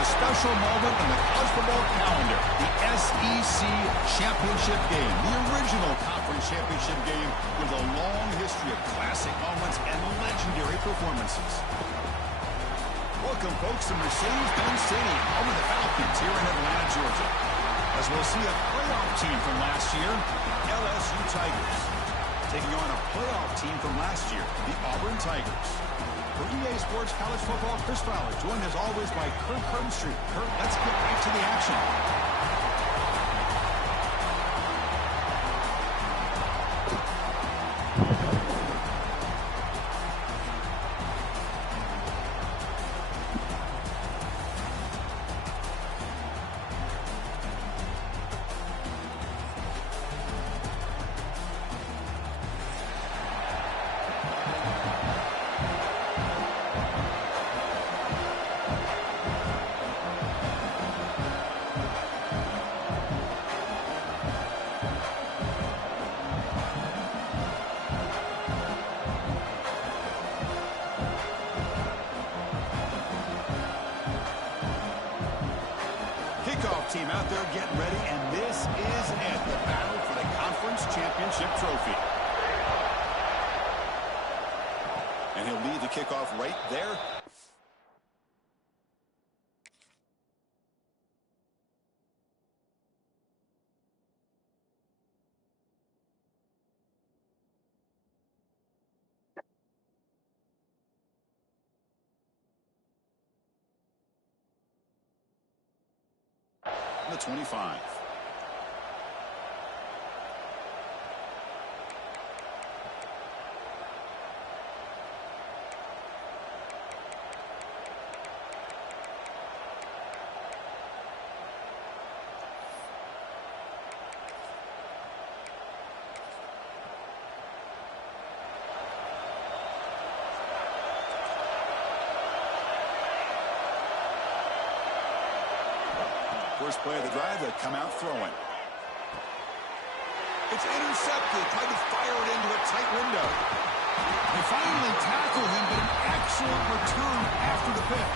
a special moment in the college football calendar. The SEC Championship game, the original conference championship game with a long history of classic moments and legendary performances. Welcome, folks, to Mercedes-Benz Stadium, home of the Falcons here in Atlanta, Georgia. As we'll see a playoff team from last year, LSU Tigers, taking on a playoff team from last year, the Auburn Tigers. For EA Sports College Football, Chris Fowler, joined as always by Kurt Herbstreit. Kurt, let's get right to the action. Kickoff team out there getting ready, and this is it, the battle for the conference championship trophy. And he'll lead the kickoff right there. The 25. First play of the drive, they come out throwing. It's intercepted. Tried to fire it into a tight window. They finally tackle him, but an excellent return after the pick.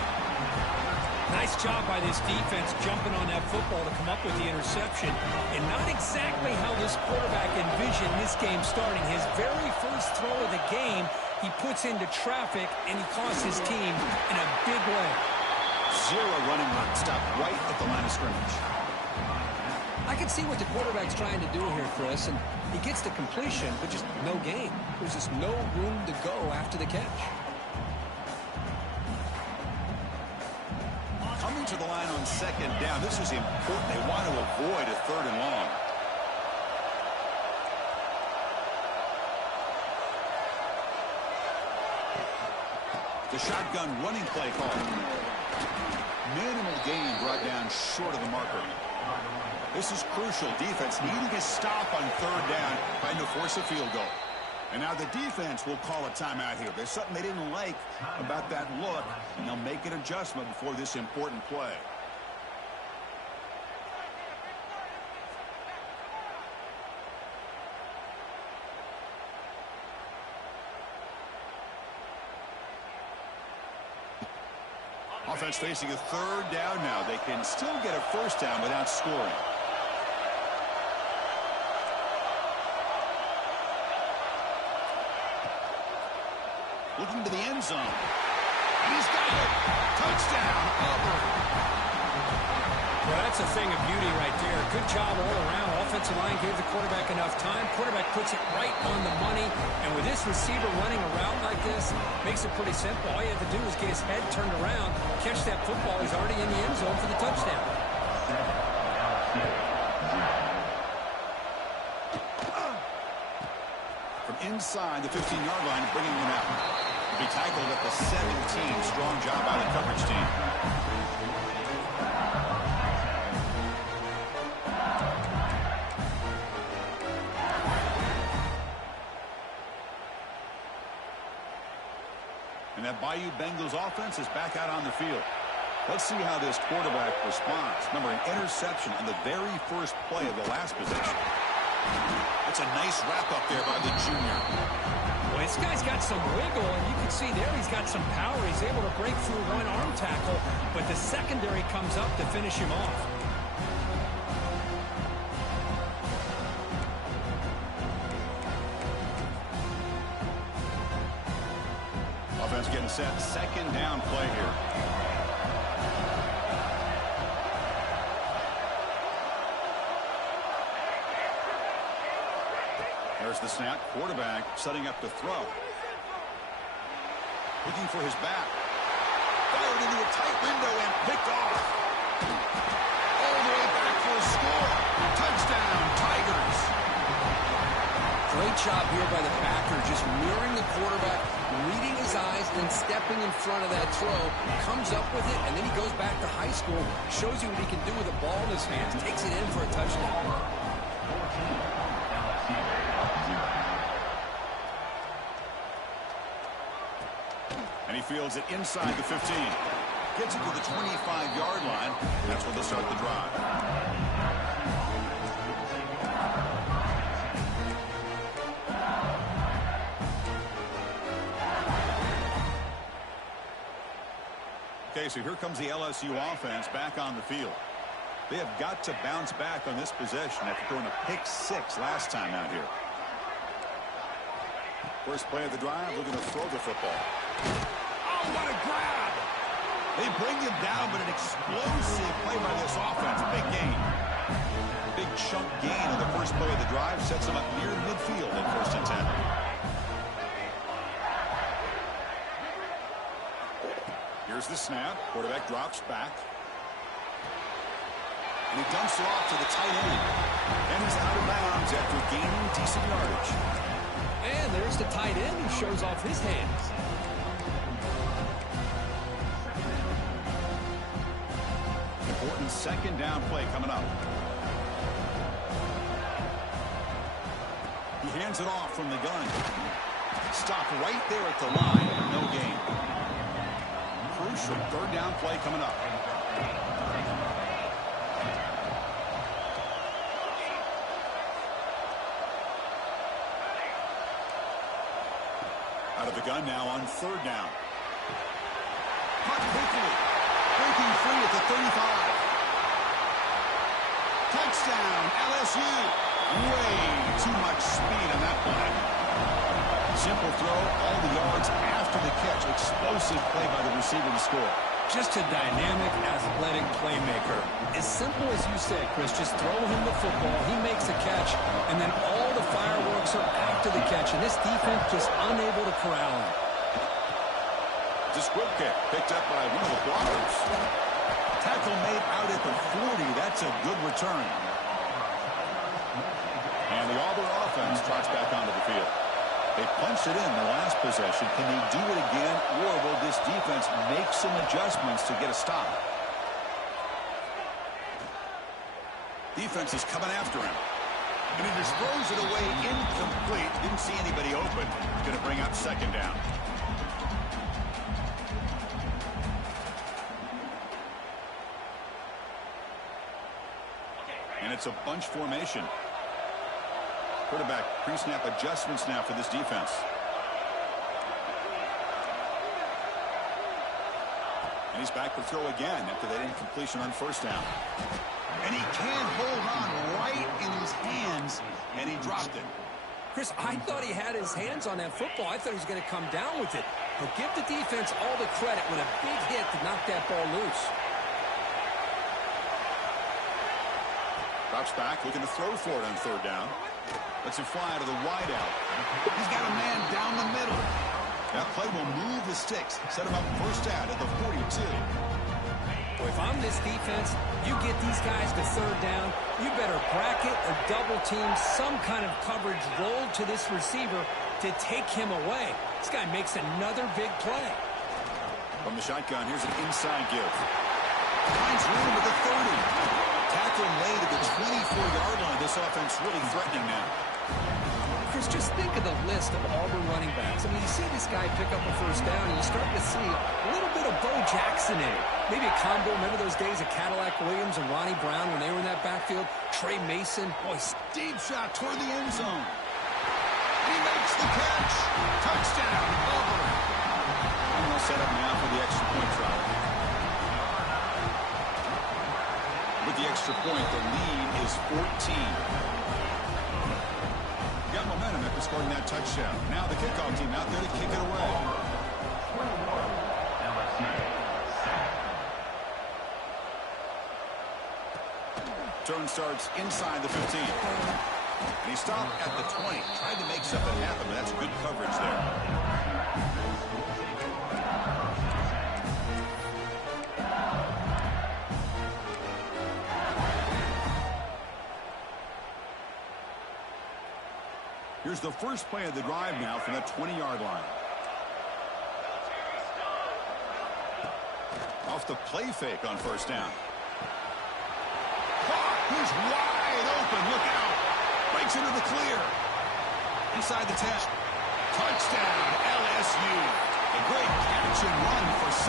Nice job by this defense jumping on that football to come up with the interception. And not exactly how this quarterback envisioned this game starting. His very first throw of the game, he puts into traffic, and he costs his team in a big way. Zero running route, stop right at the line of scrimmage. I can see what the quarterback's trying to do here, Chris, and he gets the completion, but just no gain. There's just no room to go after the catch. Coming to the line on second down, this is important. They want to avoid a third and long. The shotgun running play call. Minimal gain brought down short of the marker. This is crucial. Defense needing a stop on third down, trying to force a field goal. And now the defense will call a timeout here. There's something they didn't like about that look, and they'll make an adjustment before this important play. Offense facing a third down now. They can still get a first down without scoring. Looking to the end zone. He's got it. Touchdown, Auburn. Well, that's a thing of beauty right there. Good job all around. Offensive line gave the quarterback enough time. Quarterback puts it right on the money. And with this receiver running around like this, makes it pretty simple. All you have to do is get his head turned around, catch that football. He's already in the end zone for the touchdown. From inside the 15-yard line, bringing him out. He'll be tackled at the 17. Strong job by the coverage team. And that Bayou Bengals offense is back out on the field. Let's see how this quarterback responds. Remember, an interception on the very first play of the last possession. That's a nice wrap up there by the junior. Well, this guy's got some wiggle, and you can see there he's got some power. He's able to break through one arm tackle, but the secondary comes up to finish him off. Offense getting set. Second down play here. There's the snap. Quarterback setting up to throw. Looking for his back. Fired into a tight window and picked off. All the way back for a score. Touchdown, Tigers. Great job here by the backer, just mirroring the quarterback, reading his eyes, and then stepping in front of that throw. Comes up with it, and then he goes back to high school, shows you what he can do with the ball in his hands, takes it in for a touchdown. And he fields it inside the 15. Gets it to the 25-yard line. That's where they'll start the drive. Okay, so here comes the LSU offense back on the field. They have got to bounce back on this possession after throwing a pick 6 last time out here. First play of the drive, looking to throw the football. Oh, what a grab! They bring him down, but an explosive play by this offense. A big gain. Big chunk gain on the first play of the drive sets him up near midfield in 1st and 10. Here's the snap. Quarterback drops back. And he dumps it off to the tight end. And he's out of bounds after gaining decent yardage. And there's the tight end who shows off his hands. Important second down play coming up. He hands it off from the gun. Stopped right there at the line. No gain. Crucial third down play coming up. Out of the gun now on 3rd down. Caught quickly. Breaking free at the 35. Touchdown, LSU. Way too much speed on that play. Simple throw, all the yards after the catch. Explosive play by the receiver to score. Just a dynamic, athletic playmaker. As simple as you said, Chris, just throw him the football, he makes a catch, and then all the fireworks are after the catch, and this defense just unable to corral him. It's a squib kick picked up by one of the blockers. Tackle made out at the 40. That's a good return. And the Auburn offense trots back onto the field. They punched it in the last possession. Can they do it again, or will this defense make some adjustments to get a stop? Defense is coming after him. And he just throws it away incomplete. Didn't see anybody open. Going to bring up 2nd down. And it's a bunch formation. Quarterback pre-snap adjustments now for this defense. And he's back to throw again after that incompletion on 1st down. And he can't hold on right in his hands, and he dropped it. Chris, I thought he had his hands on that football. I thought he was going to come down with it. But give the defense all the credit with a big hit to knock that ball loose. Drops back, looking to throw for it on 3rd down. Lets it fly to the wideout. He's got a man down the middle. That play will move the sticks. Set him up 1st down at the 42. Boy, if I'm this defense, you get these guys to 3rd down, you better bracket or double team some kind of coverage roll to this receiver to take him away. This guy makes another big play. From the shotgun, here's an inside give. Finds room at the 30. Tackle made at the 24-yard line. This offense really threatening now. Chris, just think of the list of Auburn running backs. I mean, you see this guy pick up a 1st down, and you start to see a little bit of Bo Jackson in it. Maybe a combo. Remember those days of Cadillac Williams and Ronnie Brown when they were in that backfield? Trey Mason. Boy, deep shot toward the end zone. He makes the catch. Touchdown, Auburn. And they'll set up now for the extra point try. With the extra point, the lead is 14. Got momentum after scoring that touchdown. Now the kickoff team out there to kick it away. Turn starts inside the 15. And he stopped at the 20. Tried to make something happen, but that's good coverage there. Here's the first play of the drive now from that 20-yard line. Off the play fake on first down. He's wide open. Look out. Breaks into the clear. Inside the 10. Touchdown, LSU. A great catch and run for 6.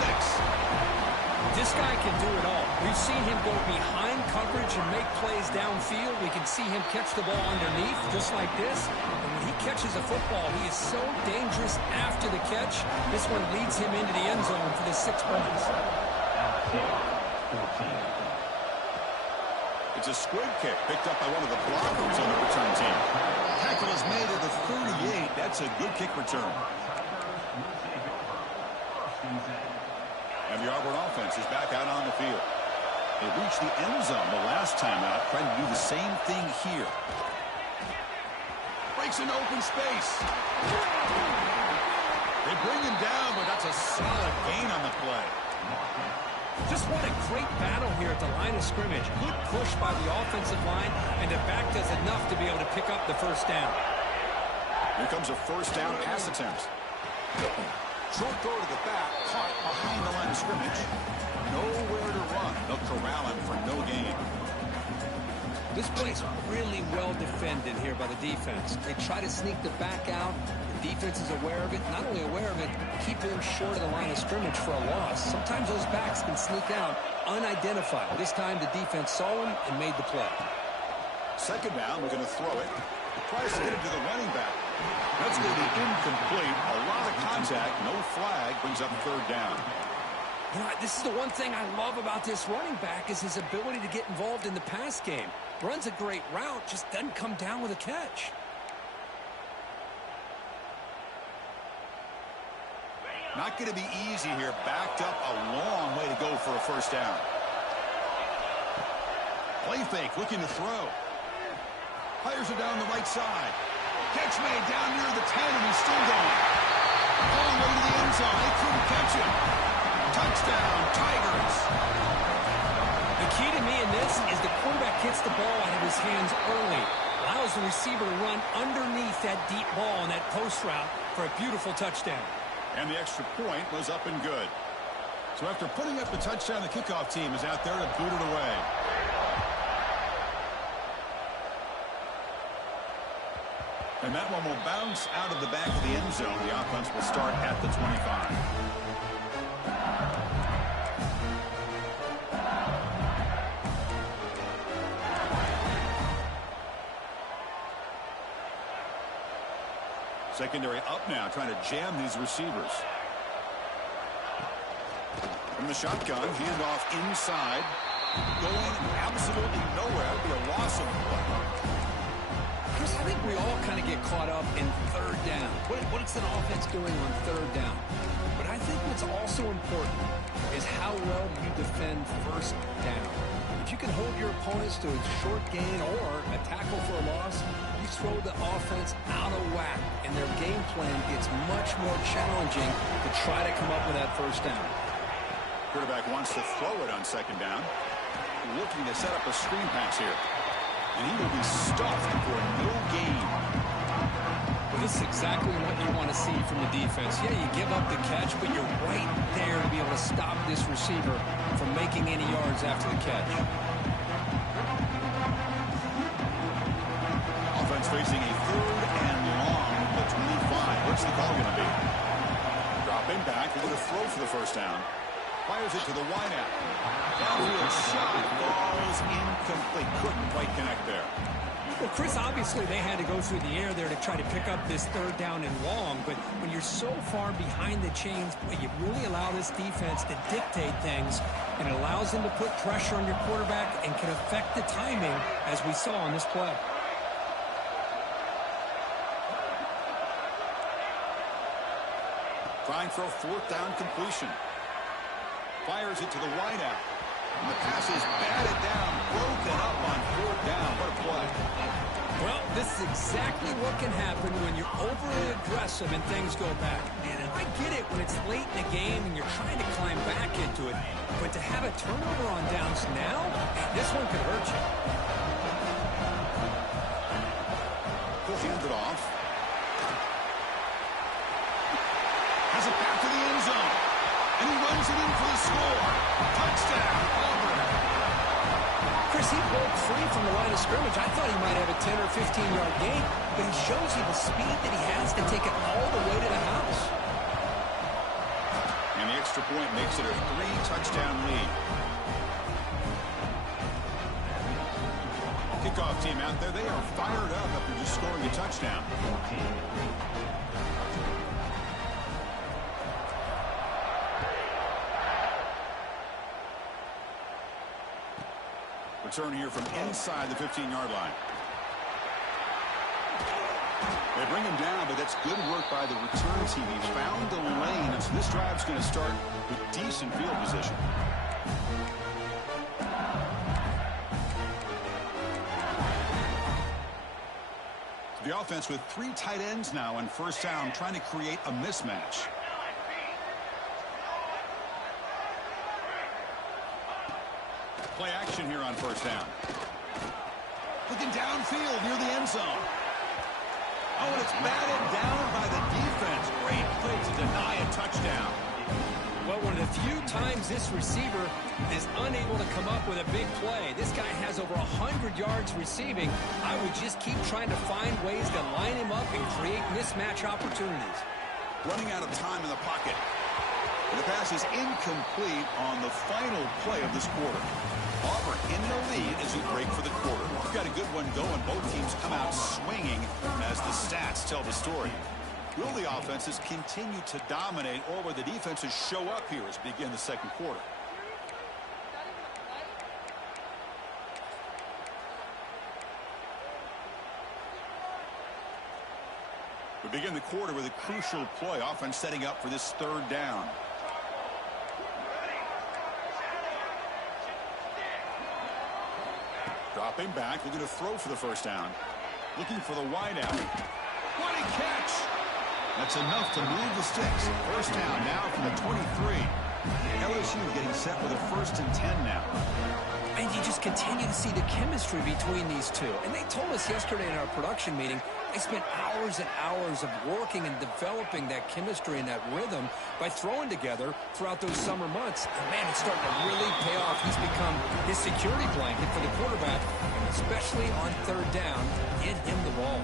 This guy can do it all. We've seen him go behind coverage and make plays downfield. We can see him catch the ball underneath just like this. And when he catches a football, he is so dangerous after the catch. This one leads him into the end zone for the 6 points. It's a squib kick picked up by one of the blockers on the return team. Tackle is made at the 38. That's a good kick return. And the Auburn offense is back out on the field. They reached the end zone the last time out, trying to do the same thing here. Breaks into open space. They bring him down, but that's a solid gain on the play. Just what a great battle here at the line of scrimmage. Good push by the offensive line, and the back does enough to be able to pick up the first down. Here comes a first down pass attempt. Short throw to the back, caught behind the line of scrimmage. Nowhere to run. They'll corral him for no gain. This play's really well defended here by the defense. They try to sneak the back out. The defense is aware of it. Not only aware of it, keeping him short of the line of scrimmage for a loss. Sometimes those backs can sneak out unidentified. This time the defense saw him and made the play. Second down, we're going to throw it. Tries to get it to the running back. That's going to be incomplete. A lot of contact, no flag, brings up third down. You know, this is the one thing I love about this running back is his ability to get involved in the pass game. Runs a great route, just doesn't come down with a catch. Not going to be easy here. Backed up a long way to go for a first down. Play fake, looking to throw. Fires it down the right side. Catch made down near the 10, and he's still going. All the way to the end zone. They couldn't catch him. Touchdown, Tigers. The key to me in this is the quarterback gets the ball out of his hands early. Allows the receiver to run underneath that deep ball on that post route for a beautiful touchdown. And the extra point was up and good. So after putting up the touchdown, the kickoff team is out there to boot it away. And that one will bounce out of the back of the end zone. The offense will start at the 25. Secondary up now, trying to jam these receivers. From the shotgun, handoff inside. Going absolutely nowhere. It'll be a loss of play. I think we all kind of get caught up in third down. What's an offense doing on third down? But I think what's also important is how well you defend first down. If you can hold your opponents to a short gain or a tackle for a loss, you throw the offense out of whack, and their game plan gets much more challenging to try to come up with that first down. Quarterback wants to throw it on second down. Looking to set up a screen pass here. And he will be stuffed for no gain. Well, this is exactly what you want to see from the defense. Yeah, you give up the catch, but you're right there to be able to stop this receiver from making any yards after the catch. Offense facing a third and long at the 25. What's the call going to be? Dropping back. They're going to throw for the first down. Fires it to the wideout. Downfield shot falls incomplete. Couldn't quite connect there. Well, Chris, obviously they had to go through the air there to try to pick up this third down and long, but when you're so far behind the chains, boy, you really allow this defense to dictate things, and it allows them to put pressure on your quarterback and can affect the timing, as we saw on this play. Trying for a fourth down completion. Fires it to the wideout. And the pass is batted down, broken up on fourth down. What a play. Well, this is exactly what can happen when you're overly aggressive and things go back. And I get it when it's late in the game and you're trying to climb back into it. But to have a turnover on downs now, this one could hurt you. He'll hand it off. Has it back to the end zone. And he runs it in for the score. Touchdown, Auburn. Chris, he broke free from the line of scrimmage. I thought he might have a 10 or 15-yard gain, but he shows you the speed that he has to take it all the way to the house. And the extra point makes it a 3-touchdown lead. Kickoff team out there, they are fired up after just scoring a touchdown. Return here from inside the 15-yard line. They bring him down, but that's good work by the return team. He found the lane, and so this drive's going to start with decent field position. The offense with 3 tight ends now on first down, trying to create a mismatch. Play action here on first down. Looking downfield near the end zone. Oh, and it's batted down by the defense. Great play to deny a touchdown. Well, one of the few times this receiver is unable to come up with a big play. This guy has over 100 yards receiving. I would just keep trying to find ways to line him up and create mismatch opportunities. Running out of time in the pocket. And the pass is incomplete on the final play of this quarter. Auburn in the lead as we break for the quarter. We've got a good one going. Both teams come out swinging as the stats tell the story. Will the offenses continue to dominate, or will the defenses show up here as we begin the second quarter? We begin the quarter with a crucial play. Offense setting up for this third down. Dropping back, looking to throw for the first down. Looking for the wideout. What a catch! That's enough to move the sticks. First down now from the 23. LSU getting set with a 1st and 10 now. And you just continue to see the chemistry between these two. And they told us yesterday in our production meeting, they spent hours and hours of working and developing that chemistry and that rhythm by throwing together throughout those summer months. And man, it's starting to really pay off. He's become his security blanket for the quarterback, and especially on third down, get him the ball.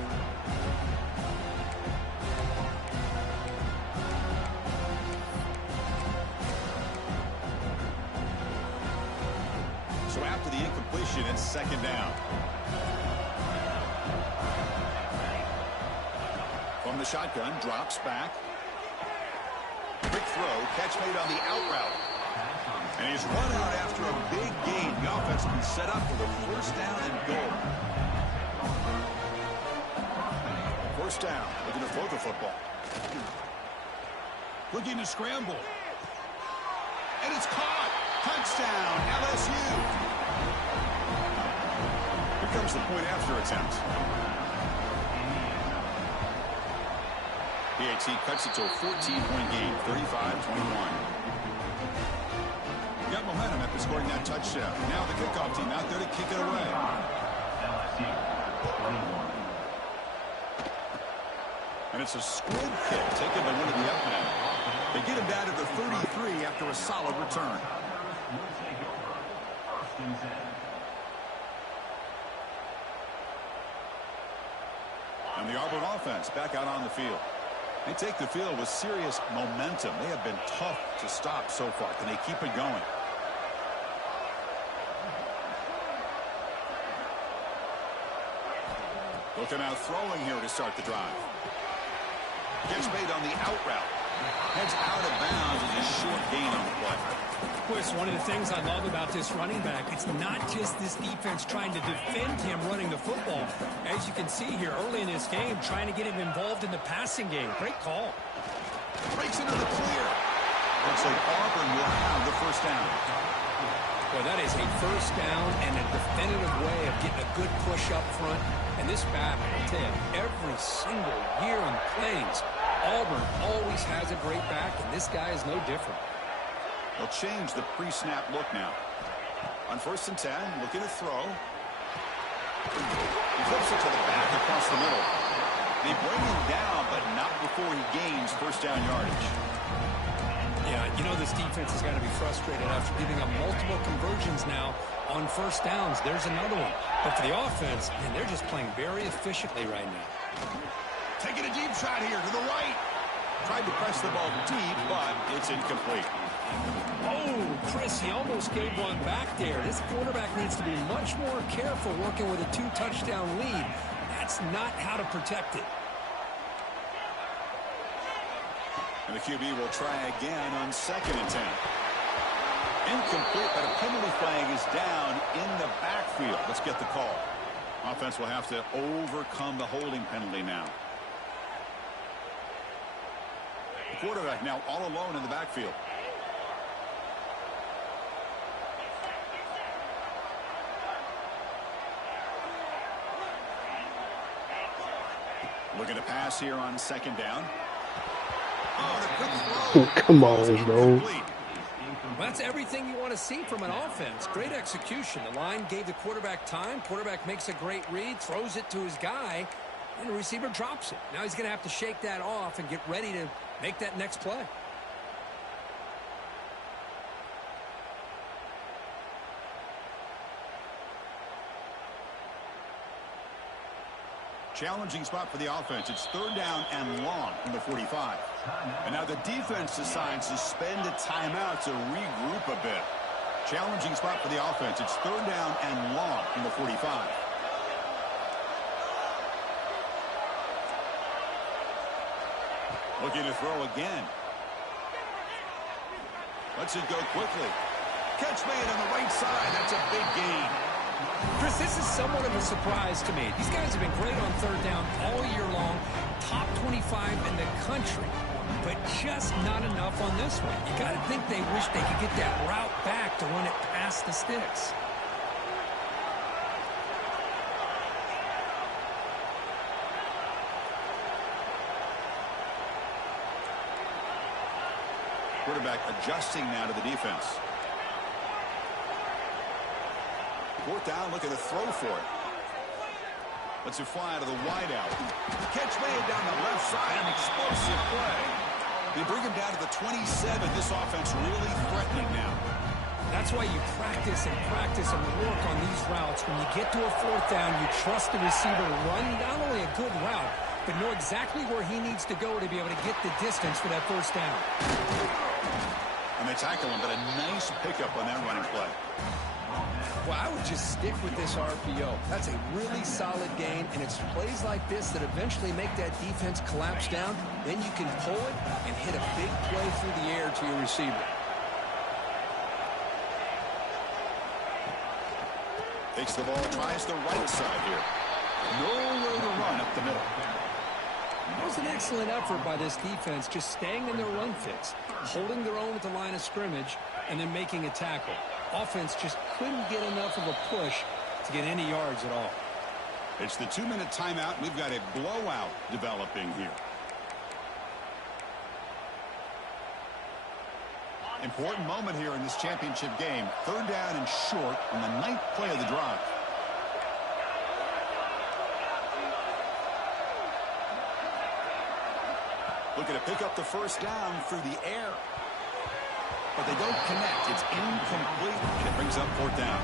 So after the incompletion, it's second down. From the shotgun, drops back. Quick throw, catch made on the out route. And he's run out after a big gain. The offense can set up for the first down and goal. First down, looking to throw the football. Looking to scramble. And it's caught. Touchdown, LSU. Here comes the point after attempt. PAT cuts it to a 14-point game, 35-21. Got momentum after scoring that touchdown. Now the kickoff team out there to kick it away. And it's a squib kick taken by one of the up men. They get him down to the 33 after a solid return. And the Auburn offense back out on the field. They take the field with serious momentum. They have been tough to stop so far. Can they keep it going? Looking out throwing here to start the drive. Gets made on the out route. Heads out of bounds with a short gain on the play. Chris, one of the things I love about this running back, it's not just this defense trying to defend him running the football. As you can see here early in this game, trying to get him involved in the passing game. Great call. Breaks into the clear. Looks like Auburn will have the first down. Well, that is a first down and a definitive way of getting a good push up front. And this back, I'll tell you, every single year on plays, Auburn always has a great back, and this guy is no different. They'll change the pre-snap look now. On 1st and 10, looking to throw. He flips it to the back across the middle. They bring him down, but not before he gains first down yardage. Yeah, you know this defense has got to be frustrated after giving up multiple conversions now on first downs. There's another one. But for the offense, man, they're just playing very efficiently right now. Taking a deep shot here to the right. Tried to press the ball deep, but it's incomplete. Oh, Chris, he almost gave one back there. This quarterback needs to be much more careful working with a 2-touchdown lead. That's not how to protect it. And the QB will try again on 2nd and 10. Incomplete, but a penalty flag is down in the backfield. Let's get the call. Offense will have to overcome the holding penalty now. The quarterback now all alone in the backfield. Looking to pass here on 2nd down. Oh, and a quick throw. Come on, bro. Well, that's everything you want to see from an offense. Great execution. The line gave the quarterback time. Quarterback makes a great read, throws it to his guy, and the receiver drops it. Now he's going to have to shake that off and get ready to make that next play. Challenging spot for the offense. It's 3rd down and long from the 45. And now the defense decides to spend a timeout to regroup a bit. Challenging spot for the offense. It's 3rd down and long from the 45. Looking to throw again. Lets it go quickly. Catch made on the right side. That's a big gain. Chris, this is somewhat of a surprise to me. These guys have been great on 3rd down all year long. Top 25 in the country. But just not enough on this one. You got to think they wish they could get that route back to run it past the sticks. Quarterback adjusting now to the defense. 4th down, looking to throw for it. Lets it fly to the wideout. Catch made down the left side, an explosive play. They bring him down to the 27. This offense really threatening now. That's why you practice and work on these routes. When you get to a 4th down, you trust the receiver to run not only a good route, but know exactly where he needs to go to be able to get the distance for that 1st down. And they tackle him, but a nice pickup on that running play. Well, I would just stick with this RPO. That's a really solid game, and it's plays like this that eventually make that defense collapse down. Then you can pull it and hit a big play through the air to your receiver. Takes the ball, tries the right side here. Nowhere to run up the middle. That was an excellent effort by this defense, just staying in their run fits, holding their own at the line of scrimmage, and then making a tackle. Offense just couldn't get enough of a push to get any yards at all. It's the 2-minute timeout. We've got a blowout developing here. Important moment here in this championship game. 3rd down and short on the 9th play of the drive. Looking to pick up the 1st down through the air. But they don't connect. It's incomplete. And it brings up 4th down.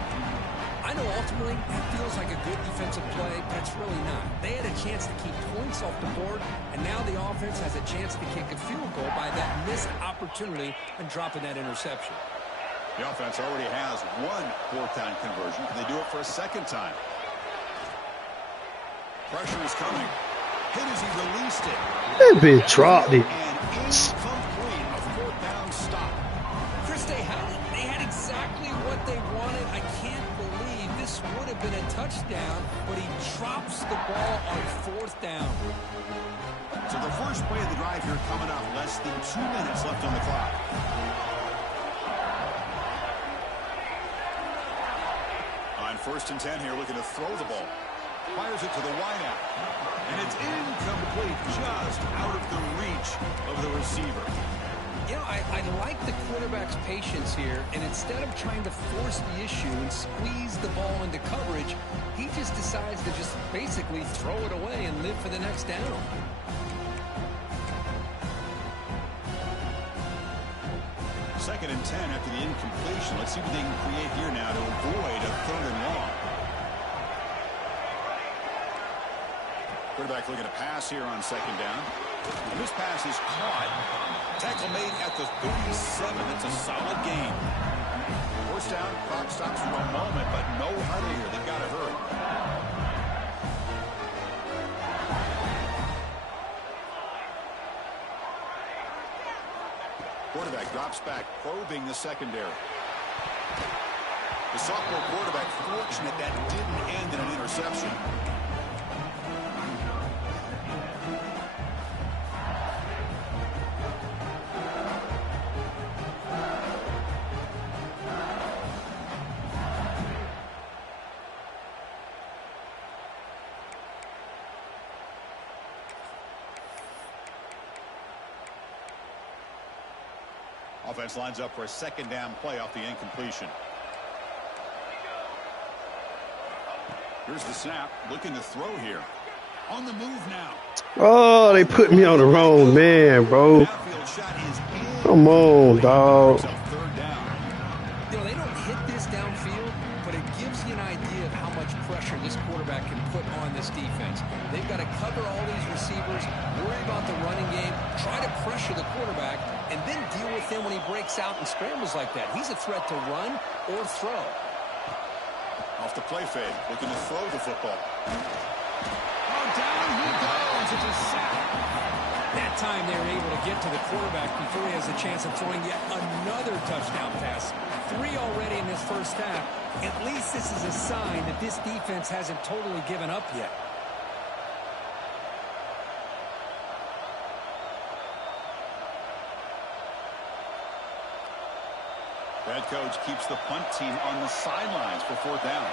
I know ultimately that feels like a good defensive play, but it's really not. They had a chance to keep points off the board, and now the offense has a chance to kick a field goal by that missed opportunity and dropping that interception. The offense already has one 4th down conversion. Can they do it for a 2nd time? Pressure is coming. Hit as he released it. That bitch dropped it. And incomplete. A fourth down stop. Chris, they had exactly what they wanted. I can't believe this would have been a touchdown, but he drops the ball on fourth down. So the first play of the drive here coming up. Less than 2 minutes left on the clock. On 1st and 10 here, looking to throw the ball. Fires it to the wideout. And it's incomplete, just out of the reach of the receiver. You know, I like the quarterback's patience here, and instead of trying to force the issue and squeeze the ball into coverage, he just decides to just basically throw it away and live for the next down. Second and 10 after the incompletion. Let's see what they can create here now to avoid a 3rd and long. Quarterback looking to pass here on 2nd down. And this pass is caught. Tackle made at the 37. It's a solid gain. 1st down. Clock stops for a moment, but no hurry here. They've got to hurry. Quarterback drops back, probing the secondary. The sophomore quarterback fortunate that didn't end in an interception. Offense lines up for a 2nd down play off the incompletion. Here's the snap, looking to throw here. On the move now. Oh, they put me on the wrong man, bro. Come on, dog. 3rd down. You know, they don't hit this downfield, but it gives you an idea of how much pressure this quarterback can put on this defense. They've got to cover all these receivers, worry about the running game, try to pressure the quarterback, and then deal with him when he breaks out and scrambles like that. He's a threat to run or throw. Off the play fade, looking to throw the football. Oh, down he goes. It's a sack. That time they were able to get to the quarterback before he has a chance of throwing yet another touchdown pass. 3 already in this first half. At least this is a sign that this defense hasn't totally given up yet. The head coach keeps the punt team on the sidelines for 4th down.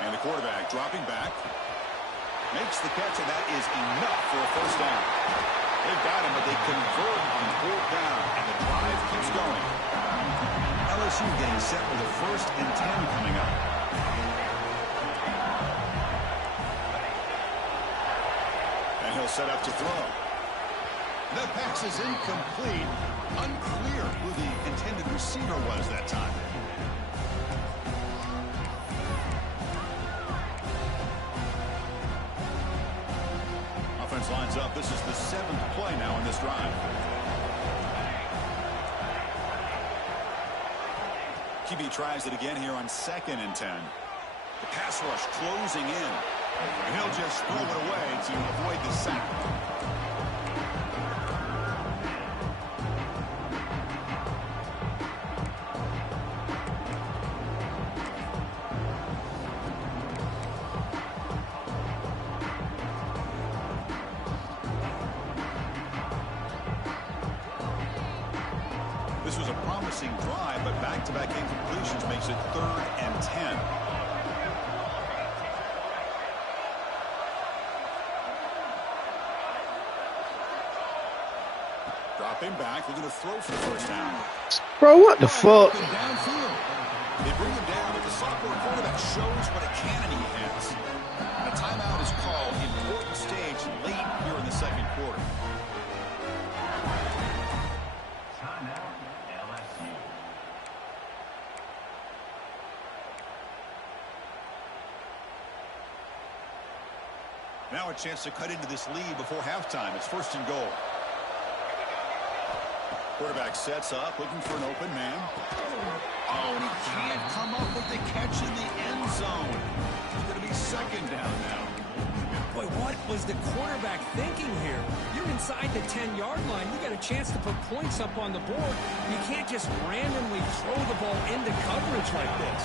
And the quarterback dropping back. Makes the catch, and that is enough for a 1st down. They've got him, but they convert on 4th down, and the drive keeps going. LSU getting set with a 1st and 10 coming up. And he'll set up to throw. The pass is incomplete. Unclear who the intended receiver was that time. Offense lines up. This is the 7th play now in this drive. QB tries it again here on 2nd and 10. The pass rush closing in. And he'll just throw it away to avoid the sack. This was a promising drive, but back-to-back incompletions makes it 3rd and 10. Dropping back, looking to throw for the 1st down. Bro, what the fuck? Downfield. They bring him down, but the sophomore quarterback shows what a cannon he has. And a timeout is called. Important stage late here in the 2nd quarter. Now a chance to cut into this lead before halftime. It's 1st and goal. Quarterback sets up, looking for an open man. Oh, and he can't come up with the catch in the end zone. It's going to be second down now. Boy, what was the quarterback thinking here? You're inside the 10-yard line. You got a chance to put points up on the board. You can't just randomly throw the ball into coverage like this.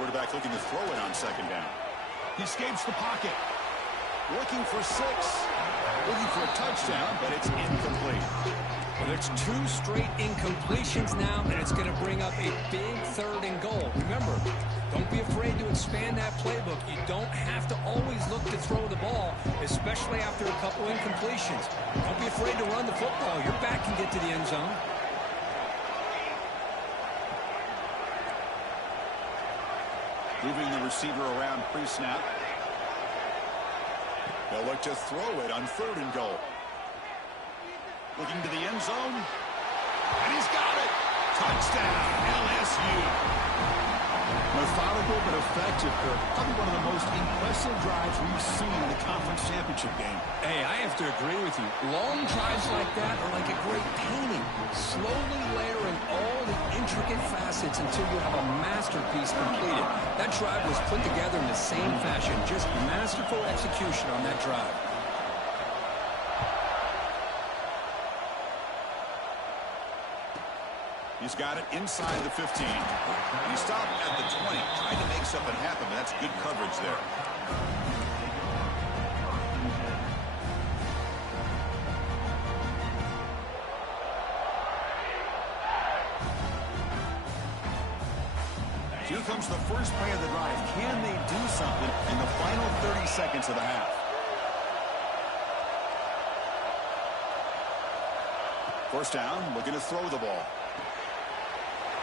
Quarterback looking to throw it on second down. He escapes the pocket. Looking for 6. Looking for a touchdown, but it's incomplete. Well, there's 2 straight incompletions now, and it's going to bring up a big 3rd and goal. Remember, don't be afraid to expand that playbook. You don't have to always look to throw the ball, especially after a couple incompletions. Don't be afraid to run the football. Your back can get to the end zone. Moving the receiver around pre-snap. They'll look to throw it on 3rd and goal. Looking to the end zone. And he's got it. Touchdown, LSU. Methodical but effective, Kirk. Probably one of the most impressive drives we've seen in the conference championship game. Hey, I have to agree with you. Long drives like that are like a great painting. Slowly layering all the intricate facets until you have a masterpiece completed. That drive was put together in the same fashion. Just masterful execution on that drive. He's got it inside the 15. He stopped at the 20, trying to make something happen. That's good coverage there. Here comes the first play of the drive. Can they do something in the final 30 seconds of the half? First down, looking to throw the ball.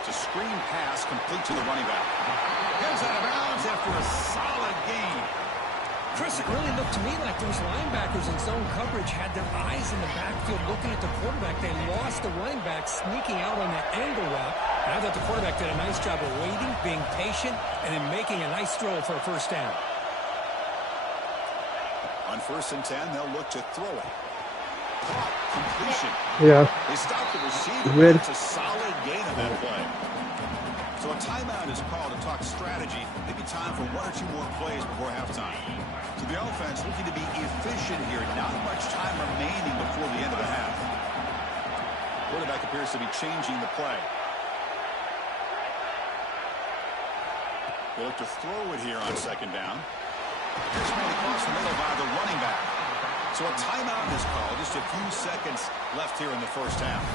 It's a screen pass complete to the running back. Heads out of bounds after a solid gain. Chris, it really looked to me like those linebackers in zone coverage had their eyes in the backfield looking at the quarterback. They lost the running back sneaking out on that angle route. And I thought the quarterback did a nice job of waiting, being patient, and then making a nice throw for a first down. On 1st and 10, they'll look to throw it. Caught, completion. Yeah. They stopped the receiver. It's a solid gain on that play. So a timeout is called to talk strategy. Maybe time for 1 or 2 more plays before halftime. So the offense looking to be efficient here. Not much time remaining before the end of the half. Quarterback appears to be changing the play. They look to throw it here on second down. Here's made across the middle by the running back. So a timeout is called. Just a few seconds left here in the first half.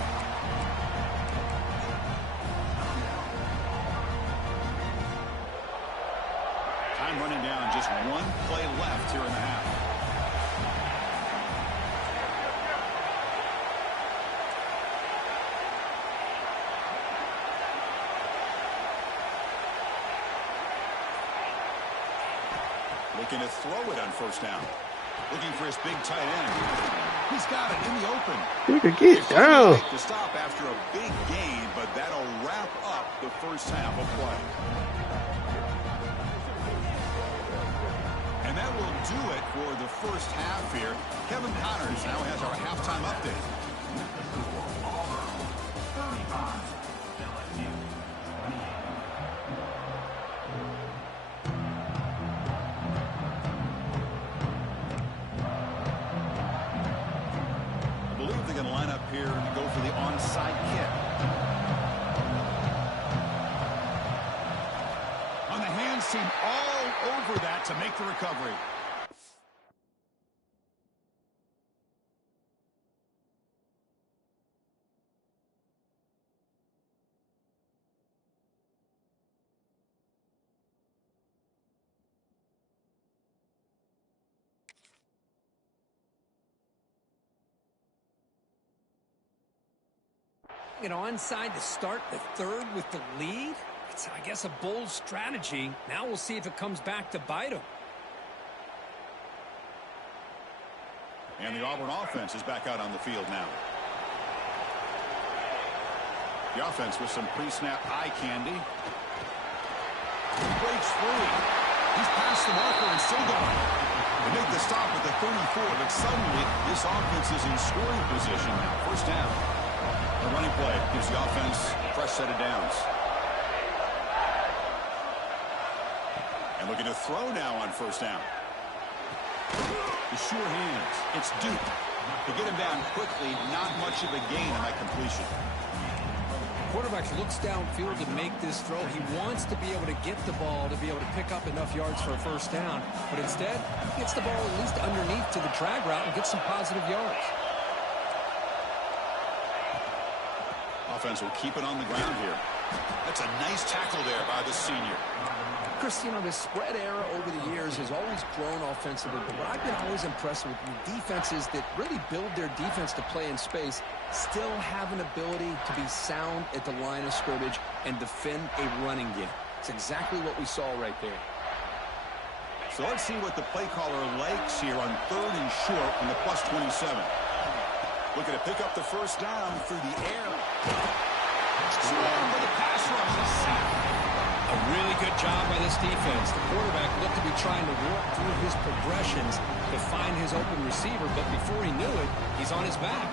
Time running down. Just 1 play left here in the half. Looking to throw it on first down. Looking for his big tight end. He's got it in the open. You could get down. To stop after a big gain, but that'll wrap up the first half of play. And that will do it for the first half here. Kevin Connors now has our halftime update. Here to go for the onside kick. On the hands team all over that to make the recovery. Onside to start the 3rd with the lead. It's, I guess, a bold strategy. Now we'll see if it comes back to bite them. And the Auburn offense is back out on the field now. The offense with some pre-snap eye candy. He breaks free. He's past the marker and still going. They make the stop at the 34. The suddenly, this offense is in scoring position now. First down. The running play gives the offense a fresh set of downs. And looking to throw now on first down. The sure hands. It's Duke. To get him down quickly, not much of a gain on that completion. Quarterback looks downfield to make this throw. He wants to be able to get the ball to be able to pick up enough yards for a first down. But instead, he gets the ball at least underneath to the drag route and gets some positive yards. Offense will keep it on the ground here. That's a nice tackle there by the senior. Chris, you know, the spread era over the years has always grown offensively, but what I've been always impressed with the defenses that really build their defense to play in space still have an ability to be sound at the line of scrimmage and defend a running game. It's exactly what we saw right there. So let's see what the play caller likes here on 3rd and short from the +27. Looking to pick up the first down through the air. Swarmed by the pass rush. A sack. A really good job by this defense. The quarterback looked to be trying to work through his progressions to find his open receiver, but before he knew it, he's on his back.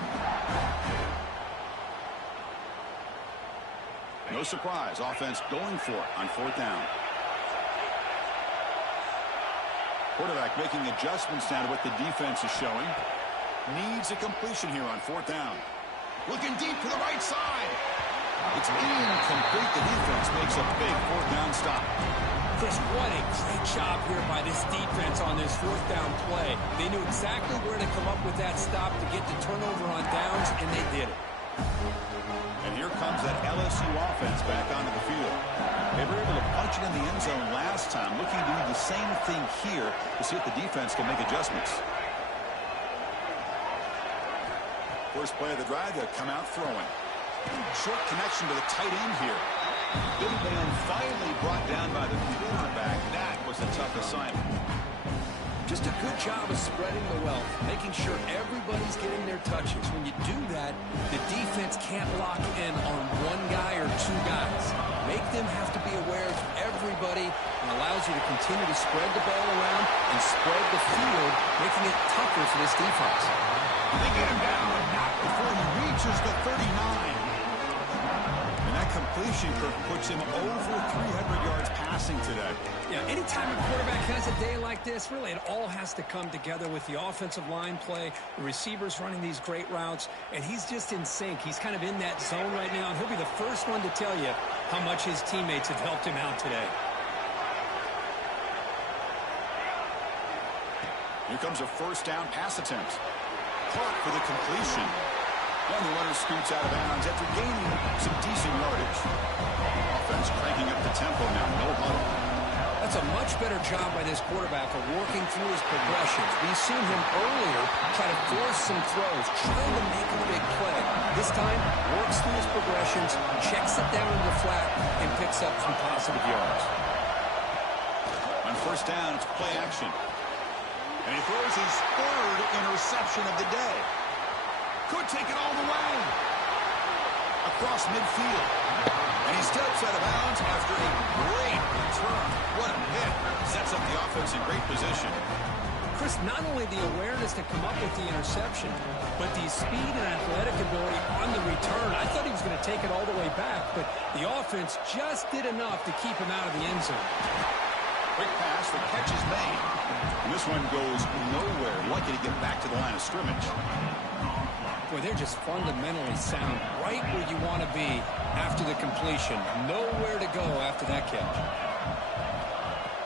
No surprise, offense going for it on 4th down. Quarterback making adjustments now to what the defense is showing. Needs a completion here on 4th down. Looking deep to the right side. It's incomplete. The defense makes a big 4th down stop. Chris, what a great job here by this defense on this 4th down play. They knew exactly where to come up with that stop to get the turnover on downs, and they did it. And here comes that LSU offense back onto the field. They were able to punch it in the end zone last time, looking to do the same thing here to see if the defense can make adjustments. First play of the drive, they'll come out throwing. Short connection to the tight end here. Big man finally brought down by the quarterback. That was a tough assignment. Just a good job of spreading the wealth, making sure everybody's getting their touches. When you do that, the defense can't lock in on one guy or two guys. Make them have to be aware of everybody and allows you to continue to spread the ball around and spread the field, making it tougher for this defense. They get him down, but not before he reaches the 39. And that completion puts him over 300 yards passing today. Yeah, anytime a quarterback has a day like this, really it all has to come together with the offensive line play, the receivers running these great routes, and he's just in sync. He's kind of in that zone right now, and he'll be the first one to tell you how much his teammates have helped him out today. Here comes a first down pass attempt. Clark for the completion. And the runner scoots out of bounds after gaining some decent yardage. Offense cranking up the tempo now. No huddle. That's a much better job by this quarterback of working through his progressions. We've seen him earlier try to force some throws, trying to make a big play. This time, works through his progressions, checks it down in the flat, and picks up some positive yards. On first down, it's play action. And he throws his 3rd interception of the day. Could take it all the way. Across midfield. And he steps out of bounds after a great return. What a hit. Sets up the offense in great position. Chris, not only the awareness to come up with the interception, but the speed and athletic ability on the return. I thought he was going to take it all the way back, but the offense just did enough to keep him out of the end zone. Quick pass, the catch is made. And this one goes nowhere. Lucky to get back to the line of scrimmage. Boy, they're just fundamentally sound, right where you want to be after the completion. Nowhere to go after that catch.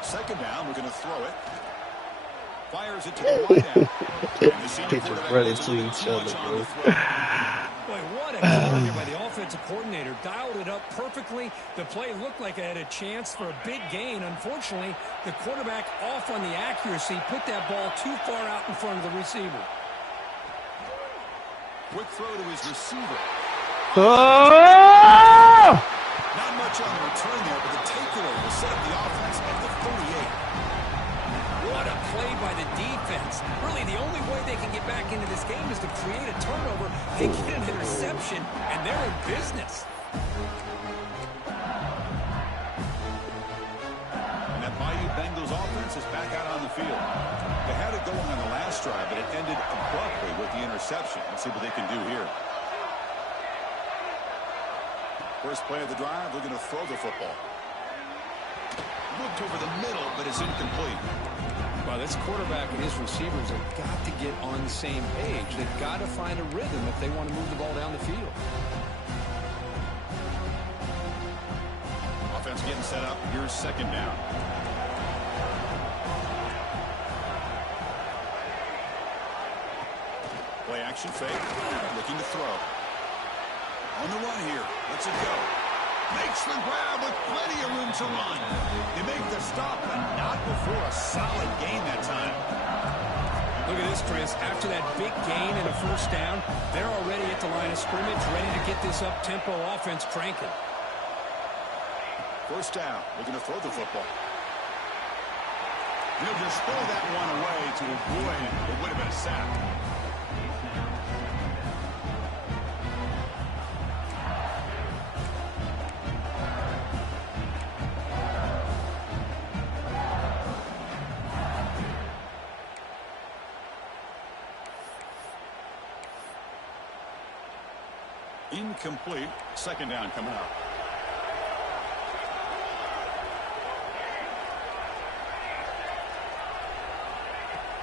Second down, we're going to throw it. Fires it to the wideout. They just run into each other, bro. Boy, what a call here by the offensive coordinator. Dialed it up perfectly. The play looked like it had a chance for a big gain. Unfortunately, the quarterback off on the accuracy, put that ball too far out in front of the receiver. Quick throw to his receiver. Oh! Not much on the return there, but the takeaway will set up the offense at the 38. What a play by the defense. Really, the only way they can get back into this game is to create a turnover. They get an interception, and they're in business. And that Bayou Bengals offense offense is back out on the field. They had it going on the last drive, but it ended abruptly with the interception. Let's see what they can do here. First play of the drive, looking to throw the football. Looked over the middle, but it's incomplete. Well, this quarterback and his receivers have got to get on the same page. They've got to find a rhythm if they want to move the ball down the field. Offense getting set up. Here's second down. Play action fake. Looking to throw. On the run here. Lets it go. Makes the grab with plenty of room to run. They make the stop, but not before a solid gain that time. Look at this, Chris. After that big gain and a first down, they're already at the line of scrimmage, ready to get this up-tempo offense cranking. First down. Looking to throw the football. He'll just throw that one away to avoid what would have been a sack. Incomplete. Second down coming up.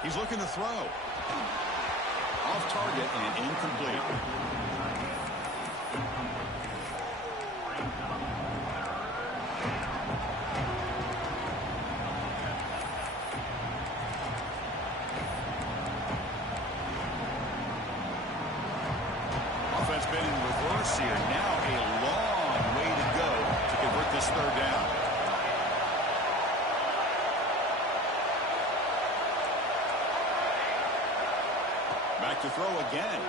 He's looking to throw. Off target and incomplete. Offense been in reverse here. Now a long way to go to convert this third down. Back to throw again.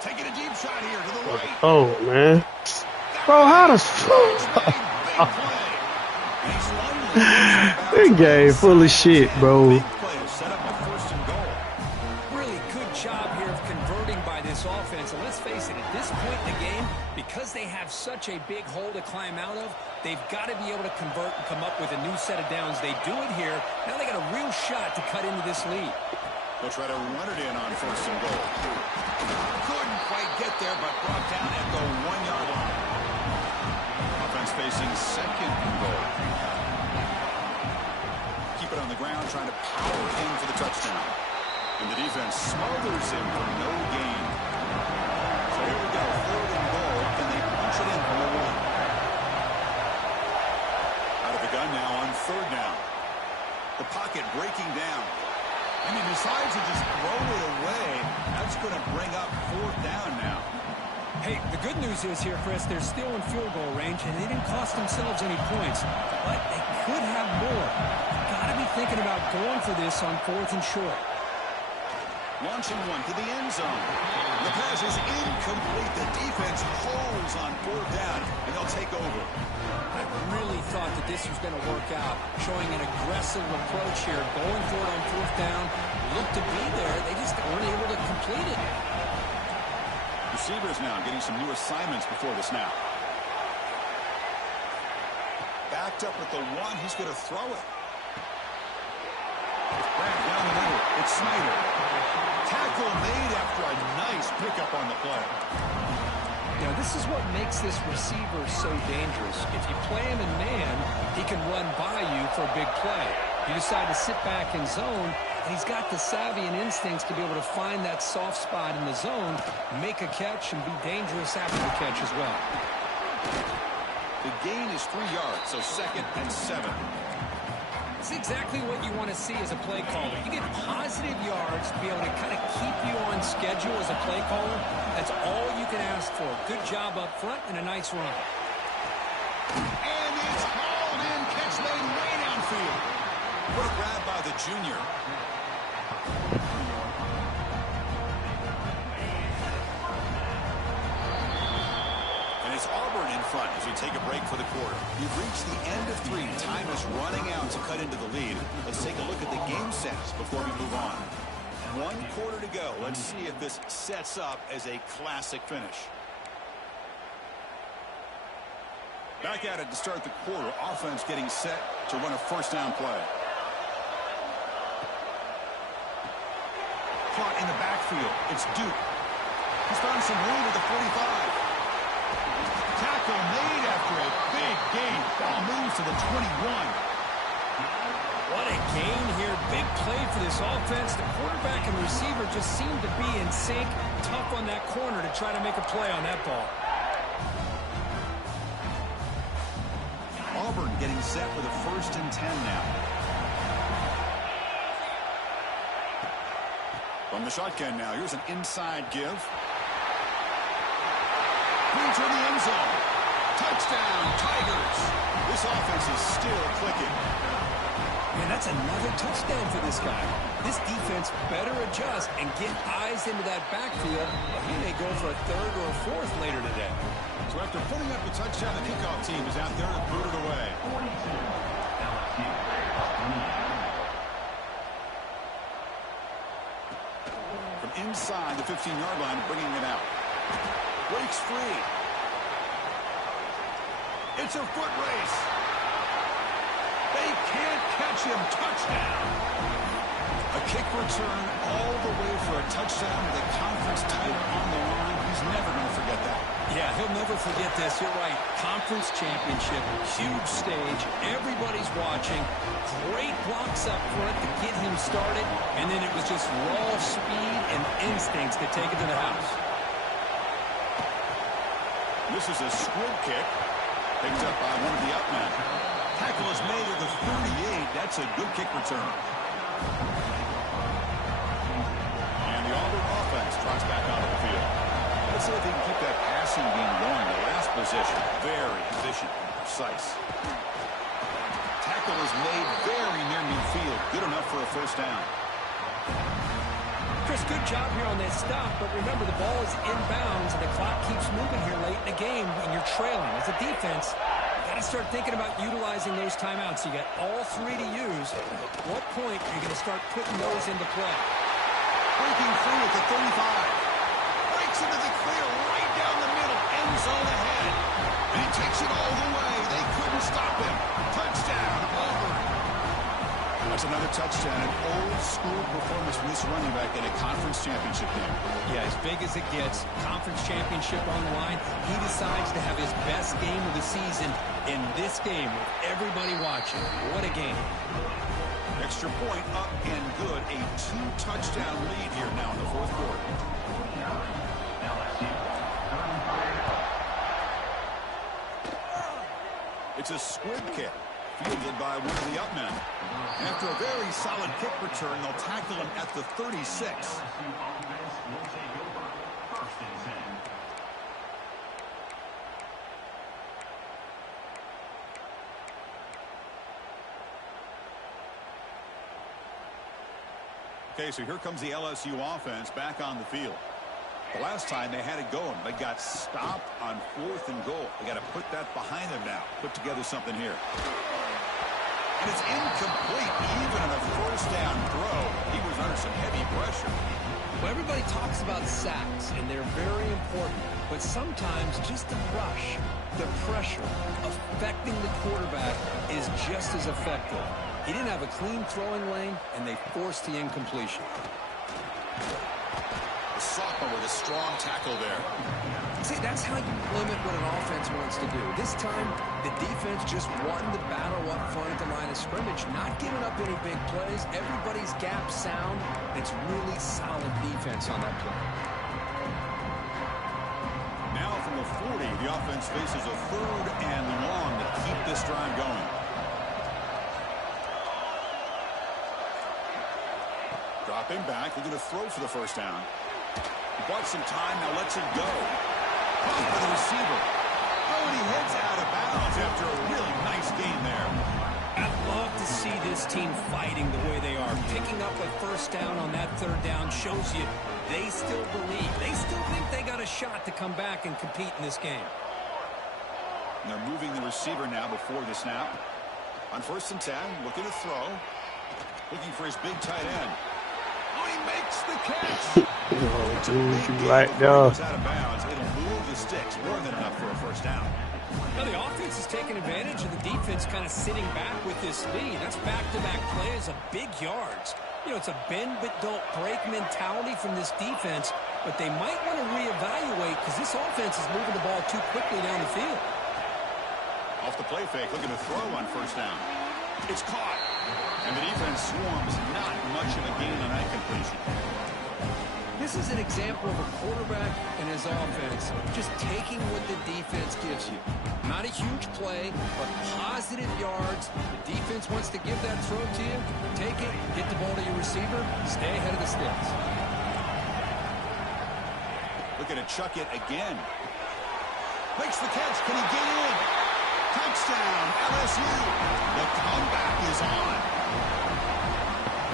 Taking a deep shot here to the right. Oh, man. Bro, how does... That game full of shit, bro. Offense, and let's face it, at this point in the game, because they have such a big hole to climb out of, they've got to be able to convert and come up with a new set of downs. They do it here. Now they got a real shot to cut into this lead. They'll try to run it in on first and goal. Couldn't quite get there, but brought down at the 1-yard line. Offense facing second and goal. Keep it on the ground, trying to power in for the touchdown. And the defense smothers him for no gain. So here we go, third and goal. Can they punch it in from the one? Out of the gun now on third down. The pocket breaking down. And he decides to just throw it away. That's going to bring up fourth down now. Hey, the good news is here, Chris, they're still in field goal range, and they didn't cost themselves any points. But they could have more. Got to be thinking about going for this on fourth and short. Launching one to the end zone. The pass is incomplete. The defense holds on fourth down, and they'll take over. I really thought that this was going to work out, showing an aggressive approach here, going for it on fourth down. Looked to be there. They just weren't able to complete it. Receivers now getting some new assignments before the snap. Backed up with the one. He's going to throw it. Back down the middle. It's Snyder. Tackle made after a nice pickup on the play. Now, this is what makes this receiver so dangerous. If you play him in man, he can run by you for a big play. You decide to sit back in zone, and he's got the savvy and instincts to be able to find that soft spot in the zone, make a catch, and be dangerous after the catch as well. The gain is 3 yards, so second and 7. It's exactly what you want to see as a play caller. You get positive yards to be able to kind of keep you on schedule as a play caller. That's all you can ask for. Good job up front and a nice run. And it's hauled in. Catch made way downfield. What a grab by the junior. It's Auburn in front as we take a break for the quarter. We've reached the end of 3. Time is running out to cut into the lead. Let's take a look at the game sets before we move on. 1 quarter to go. Let's see if this sets up as a classic finish. Back at it to start the quarter. Offense getting set to run a first down play. onslaught in the backfield. It's Duke. He's found some room at the 45. Tackle made after a big gain. Ball moves to the 21. What a gain here. Big play for this offense. The quarterback and receiver just seemed to be in sync. Tough on that corner to try to make a play on that ball. Auburn getting set with a 1st and 10 now. From the shotgun now, here's an inside give. Into the end zone. Touchdown, Tigers. This offense is still clicking. Man, that's another touchdown for this guy. This defense better adjust and get eyes into that backfield, or he may go for a 3rd or a 4th later today. So after putting up the touchdown, the kickoff team is out there to boot it away. From inside the 15-yard line, bringing it out. Breaks free. It's a foot race. They can't catch him. Touchdown. A kick return all the way for a touchdown with a conference title on the line. He's never going to forget that. Yeah, he'll never forget this. You're right. Conference championship, huge stage. Everybody's watching. Great blocks up front to get him started. And then it was just raw speed and instincts to take it to the house. This is a squib kick. Picked up by one of the up men. Tackle is made at the 38. That's a good kick return. And the Auburn offense trots back onto the field. Let's see if they can keep that passing game going. The last possession, very efficient and precise. Tackle is made very near midfield. Good enough for a 1st down. Chris, good job here on that stop, but remember the ball is inbounds and the clock keeps moving here late in the game when you're trailing. As a defense, you got to start thinking about utilizing those timeouts. You got all 3 to use. At what point are you going to start putting those into play? Breaking free at the 35. Breaks into the clear right down the middle. End zone ahead. And he takes it all the way. They couldn't stop him. Touchdown, Auburn. That's another touchdown. An old-school performance from this running back in a conference championship game. Yeah, as big as it gets, conference championship on the line. He decides to have his best game of the season in this game with everybody watching. What a game. Extra point up and good. A 2-touchdown lead here now in the 4th quarter. It's a squib kick, fielded by one of the up men. After a very solid kick return, they'll tackle him at the 36. Okay, so here comes the LSU offense back on the field. The last time they had it going, they got stopped on 4th and goal. They got to put that behind them now. Put together something here. And it's incomplete, even on a 1st down throw. He was under some heavy pressure. Well, everybody talks about sacks, and they're very important. But sometimes just the rush, the pressure, affecting the quarterback is just as effective. He didn't have a clean throwing lane, and they forced the incompletion. The sophomore with a strong tackle there. See, that's how you limit what an offense wants to do. This time, the defense just won the battle up front at the line of scrimmage, not giving up any big plays. Everybody's gap sound. It's really solid defense on that play. Now from the 40, the offense faces a 3rd and long to keep this drive going. Dropping back, they're going to throw for the 1st down. He bought some time, now lets it go. Caught by the receiver. Oh, and he heads out of bounds after a really nice game there. I'd love to see this team fighting the way they are. Picking up a 1st down on that 3rd down shows you they still believe. They still think they got a shot to come back and compete in this game. And they're moving the receiver now before the snap. On 1st and 10, looking to throw. Looking for his big tight end. Oh, he makes the catch. Oh, dude, right there. Out of bounds. It'll move the sticks. More than enough for a 1st down. Now the offense is taking advantage of the defense kind of sitting back with this lead. That's back-to-back plays of big yards. You know, it's a bend but don't break mentality from this defense, but they might want to reevaluate because this offense is moving the ball too quickly down the field. Off the play fake, looking to throw on first down. It's caught. And the defense swarms, not much of a gain on that completion. This is an example of a quarterback and his offense just taking what the defense gives you. Not a huge play, but positive yards. The defense wants to give that throw to you. Take it, get the ball to your receiver, stay ahead of the sticks. Looking to chuck it again. Makes the catch. Can he get in? Touchdown, LSU. The comeback is on.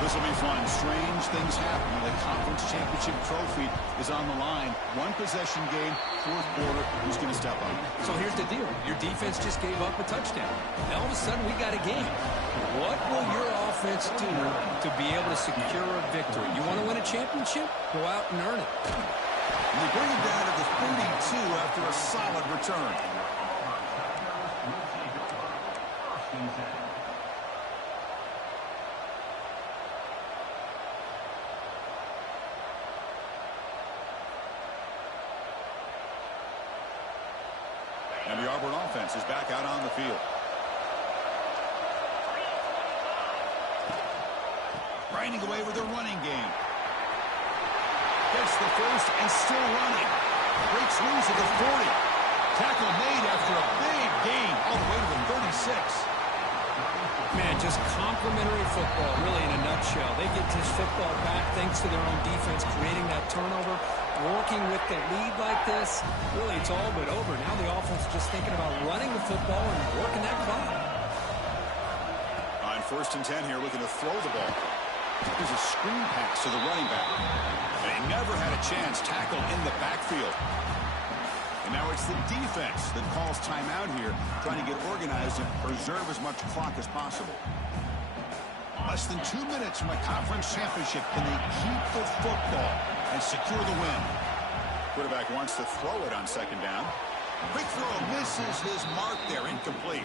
This will be fun. Strange things happen when the conference championship trophy is on the line. One possession game, fourth quarter. Who's going to step up? So here's the deal. Your defense just gave up a touchdown. Now all of a sudden we got a game. What will your offense do to be able to secure a victory? You want to win a championship? Go out and earn it. And they bring it down to the 32 after a solid return. And the Auburn offense is back out on the field. Grinding away with their running game. Gets the first and still running. Breaks loose at the 40. Tackle made after a big gain all the way to the 36. Man, just complimentary football, really, in a nutshell. They get this football back thanks to their own defense, creating that turnover, working with the lead like this. Really, it's all but over. Now the offense is just thinking about running the football and working that clock. On 1st and 10 here, looking to throw the ball. There's a screen pass to the running back. And he never had a chance. Tackle in the backfield. And now it's the defense that calls timeout here, trying to get organized and preserve as much clock as possible. Less than 2 minutes from a conference championship. Can they keep the football and secure the win? Quarterback wants to throw it on 2nd down. Quick throw misses his mark there. Incomplete.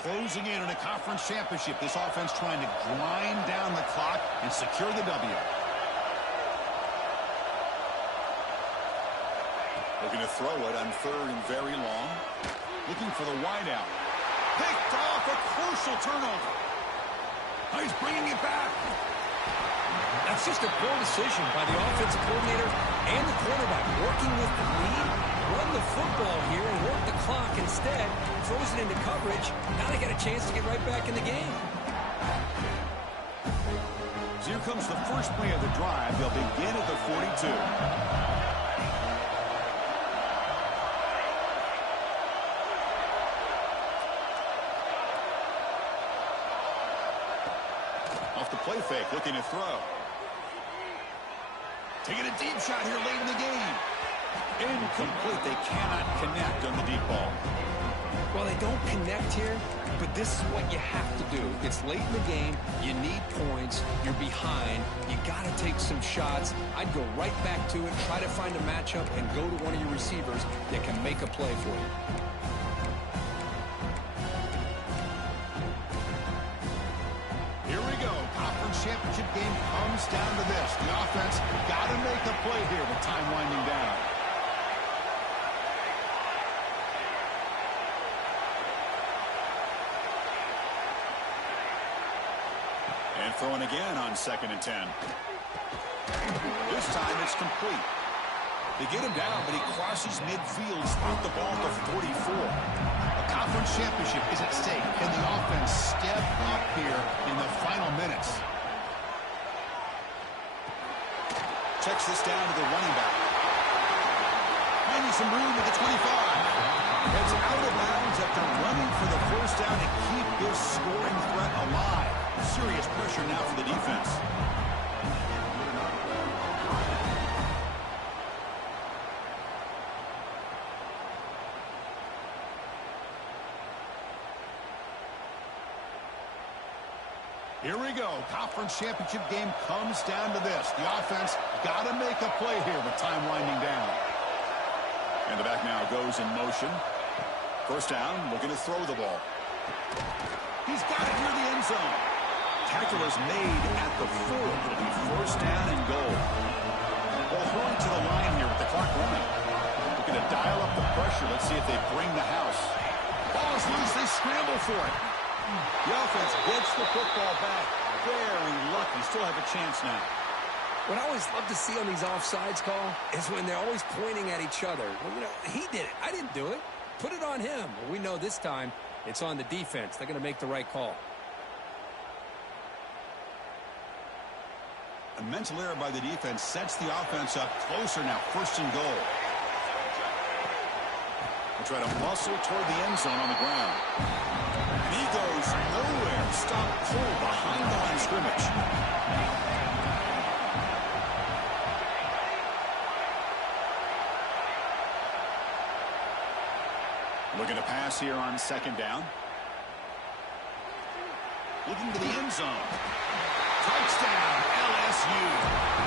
Closing in on a conference championship. This offense trying to grind down the clock and secure the W. Looking to throw it on 3rd and very long. Looking for the wideout. Picked off, a crucial turnover. Oh, he's bringing it back. That's just a poor decision by the offensive coordinator and the quarterback. Working with the lead, run the football here and work the clock. Instead, throws it into coverage. Now they got a chance to get right back in the game. So here comes the first play of the drive. They'll begin at the 42. Off the play fake, looking to throw. Taking a deep shot here late in the game. Incomplete. They cannot connect on the deep ball. Well, they don't connect here, but this is what you have to do. It's late in the game. You need points. You're behind. You got to take some shots. I'd go right back to it, try to find a matchup, and go to one of your receivers that can make a play for you. Here we go. Conference championship game comes down to this. The offense got to make a play here with time winding down. And throwing again on 2nd and 10. This time it's complete. They get him down, but he crosses midfield, throws the ball to 44. A conference championship is at stake. Can the offense step up here in the final minutes? Checks this down to the running back. Finding some room at the 25. Heads out of bounds after running for the first down to keep this scoring threat alive. Serious pressure now for the defense. Here we go. Conference championship game comes down to this. The offense got to make a play here with time winding down. And the back now goes in motion. First down, looking to throw the ball. He's got it near the end zone. Tackle is made at the 4. It'll be first down and goal. Well, throwing to the line here with the clock running. Looking to dial up the pressure. Let's see if they bring the house. Ball is loose. They scramble for it. The offense gets the football back. Very lucky. Still have a chance now. What I always love to see on these offsides call is when they're always pointing at each other. Well, you know, he did it. I didn't do it. Put it on him. Well, we know this time it's on the defense. They're going to make the right call. A mental error by the defense sets the offense up closer now. First and goal. They'll try to muscle toward the end zone on the ground. And he goes nowhere. Stop cold behind the line of scrimmage. Looking to pass here on second down. Looking to the end zone. Touchdown, LSU.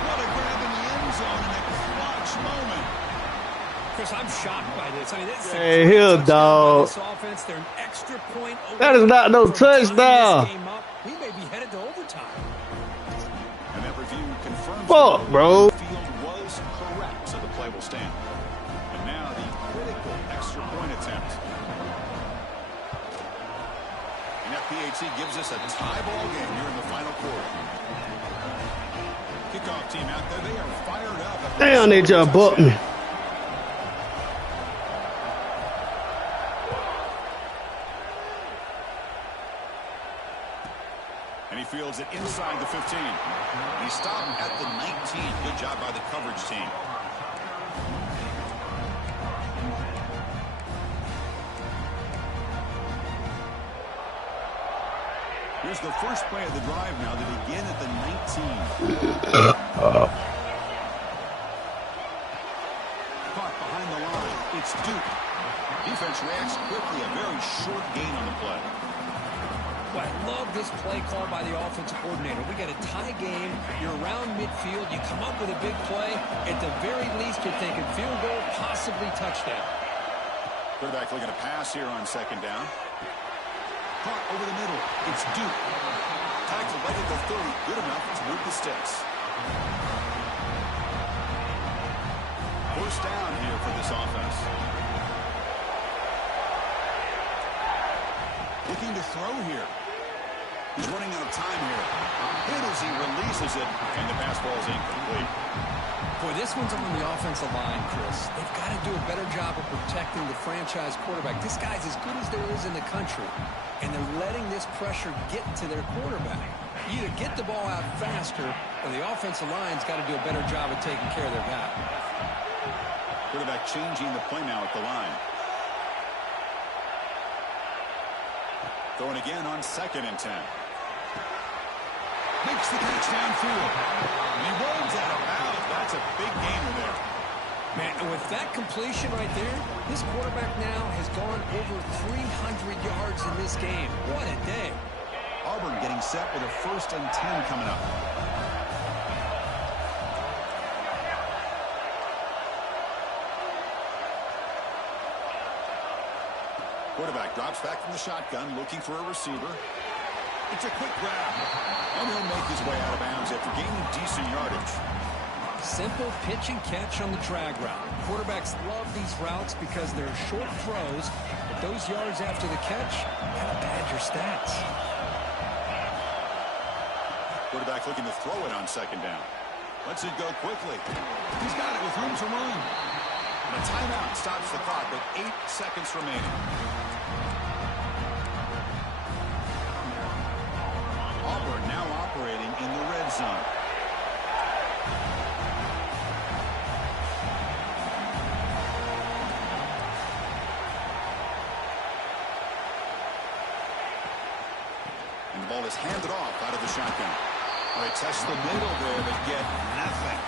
What a grab in the end zone in a clutch moment. Chris, I'm shocked by this. I mean, this is Hey, here, dog. this offense. They're an extra point over. That is not no touchdown. He may be headed to overtime. And that review confirms Fuck, bro. the field was correct, so the play will stand. And now the critical extra point attempt. And that PAT gives us a tie ball game here in the final quarter. Kickoff team out there, they are fired up. Damn, they just booked me. And he fields it inside the 15. He stopped at the 19. Good job by the coverage team. Here's the first play of the drive now. They begin at the 19. Caught behind the line. It's Duke. Defense reacts quickly. A very short gain on the play. Well, I love this play call by the offensive coordinator. We got a tie game. You're around midfield. You come up with a big play. At the very least, you're thinking field goal, possibly touchdown. Quarterback looking to pass here on second down. Caught over the middle. It's Duke. Tackled right at the 30. Good enough to move the sticks. First down here for this offense. Looking to throw here. He's running out of time here. Hit as he releases it, and the pass ball is incomplete. Boy, this one's on the offensive line, Chris. They've got to do a better job of protecting the franchise quarterback. This guy's as good as there is in the country, and they're letting this pressure get to their quarterback. You either get the ball out faster, or the offensive line's got to do a better job of taking care of their guy. Quarterback changing the play now at the line. Throwing again on second and 10. Makes the catch downfield. And he rolls out of bounds. That's a big gainer there. Man, and with that completion right there, this quarterback now has gone over 300 yards in this game. What a day. Auburn getting set with a first and 10 coming up. Quarterback drops back from the shotgun, looking for a receiver. It's a quick grab, and he'll make his way out of bounds after gaining decent yardage. Simple pitch and catch on the drag route. Quarterbacks love these routes because they're short throws, but those yards after the catch kind of pad your stats. Quarterback looking to throw it on second down. Lets it go quickly. He's got it with room to run. And a timeout stops the clock with 8 seconds remaining. Auburn now operating in the red zone. And the ball is handed off out of the shotgun. They test the middle there, but get nothing.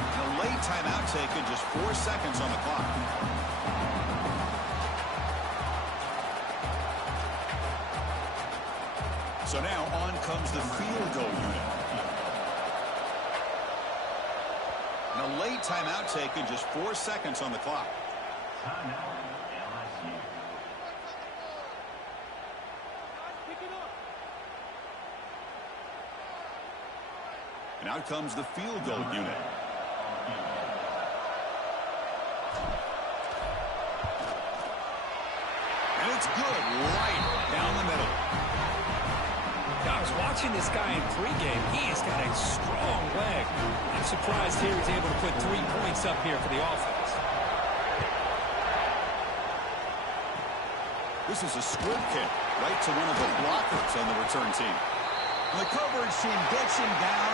And a late timeout taken, just 4 seconds on the clock. So now on comes the field goal unit. And a late timeout taken, just 4 seconds on the clock. And out comes the field goal unit. And it's good right down the middle. Now, I was watching this guy in pregame. He has got a strong leg. I'm surprised here he's able to put 3 points up here for the offense. This is a squib kick right to one of the blockers on the return team. The coverage team gets him down